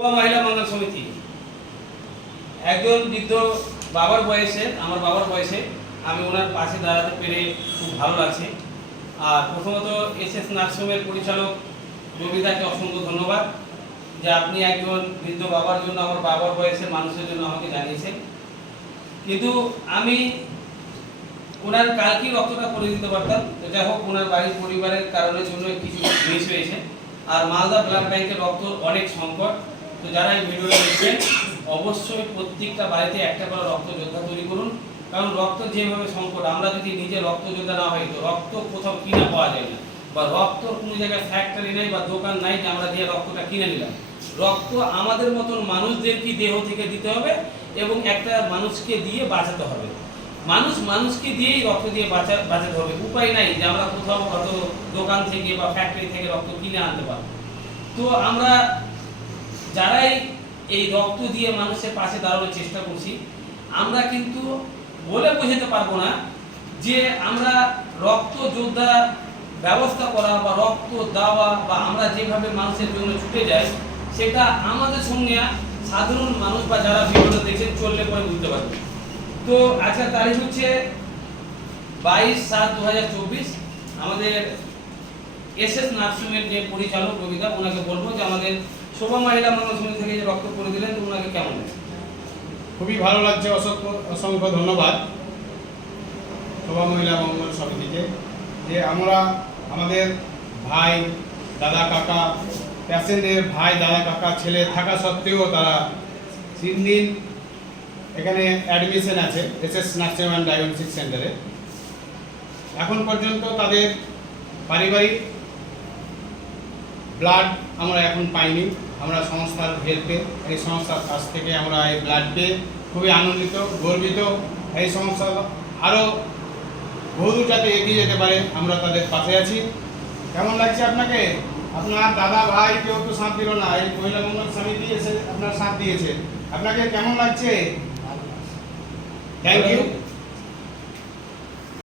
মহিলা মঙ্গল সমিতি একজন বৃদ্ধ বাবার বয়সে, আমার বাবার বয়সে আমি ওনার পাশে দাঁড়াতে পেরে খুব ভালো লাগছে। আর প্রথমত এসএস নার্সিংহোমের পরিচালক রবিদাকে অসংখ্য ধন্যবাদ যে আপনি একজন বৃদ্ধ বাবার জন্য, আমার বাবার বয়সের মানুষের জন্য আমাকে জানিয়েছেন। কিন্তু আমি ওনার কালকেই রক্তটা করে দিতে পারতাম, যাই হোক ওনার বাড়ির পরিবারের কারণের জন্য কিছু মিস হয়েছে। আর মালদা ব্লাড ব্যাংকের রক্ত অনেক সংকট। তো যারা এই ভিডিওটা দেখছেন অবশ্যই প্রত্যেকটা বাড়িতে একটা করে রক্ত যোদ্ধা তৈরি করুন, কারণ রক্ত যেভাবে সংকট, আমরা যদি নিজে রক্ত যোদ্ধা না হয় তো রক্ত কোথাও কিনা পাওয়া যায় না, বা রক্ত কোনো জায়গায় ফ্যাক্টরি নেই বা দোকান নাই যে আমরা দিয়ে রক্তটা কিনে নিলাম। রক্ত আমাদের মতন মানুষদেরকে দেহ থেকে দিতে হবে এবং একটা মানুষকে দিয়ে বাঁচাতে হবে। মানুষকে দিয়েই রক্ত দিয়ে বাঁচাতে হবে। উপায় নাই যে আমরা কোথাও কত দোকান থেকে বা ফ্যাক্টরি থেকে রক্ত কিনে আনতে পারবো। তো আমরা যারাই এই রক্ত দিয়ে মানুষের পাশে দাঁড়ানোর চেষ্টা করছি, আমরা কিন্তু বলে বোঝাতে পারবো না যে আমরা রক্ত যোদ্ধা ব্যবস্থা করা বা রক্ত দেওয়া বা আমরা যেভাবে মানুষের জন্য ছুটে যাই, সেটা আমাদের সঙ্গে সাধারণ মানুষ বা যারা ভিডিওটা দেখছেন চললে পরে বুঝতে পারবে। তো আজকের তারিখ হচ্ছে 22/7/2024। আমাদের এসএস নার্সিংহোমের যে পরিচালক রবিদা, ওনাকে বলবো যে আমাদের শোভা মহিলা মঙ্গল সমিতি থেকে যে রক্ত করে দিলেন, তো ওনাকে কেমন লাগছে? খুবই ভালো লাগছে, অসংখ্য ধন্যবাদ শোভা মহিলা মঙ্গল সমিতিকে যে আমরা আমাদের ভাই দাদা কাকা প্যাসেন্টের ভাই দাদা কাকা ছেলে থাকা সত্ত্বেও তারা 3 দিন এখানে অ্যাডমিশন আছে এসএস নার্সিং অ্যান্ড ডায়াগনস্টিক সেন্টারে। এখন পর্যন্ত তাদের পারিবারিক ব্লাড আমরা এখন পাইনি। আমরা সংস্থার হেল্পে, এই সংস্থার কাছ থেকে আমরা এই ব্লাড পেয়ে খুবই আনন্দিত, গর্বিত। এই সংস্থা আরও বহুদূর যাতে এগিয়ে যেতে পারে আমরা তাদের পাশে আছি। কেমন লাগছে আপনাকে? আপনার দাদা ভাই কেউ তো সাথ দিল না, এই মহিলা মঙ্গল সমিতি এসে আপনার সাথ দিয়েছে। আপনাকে কেমন লাগছে? Thank you.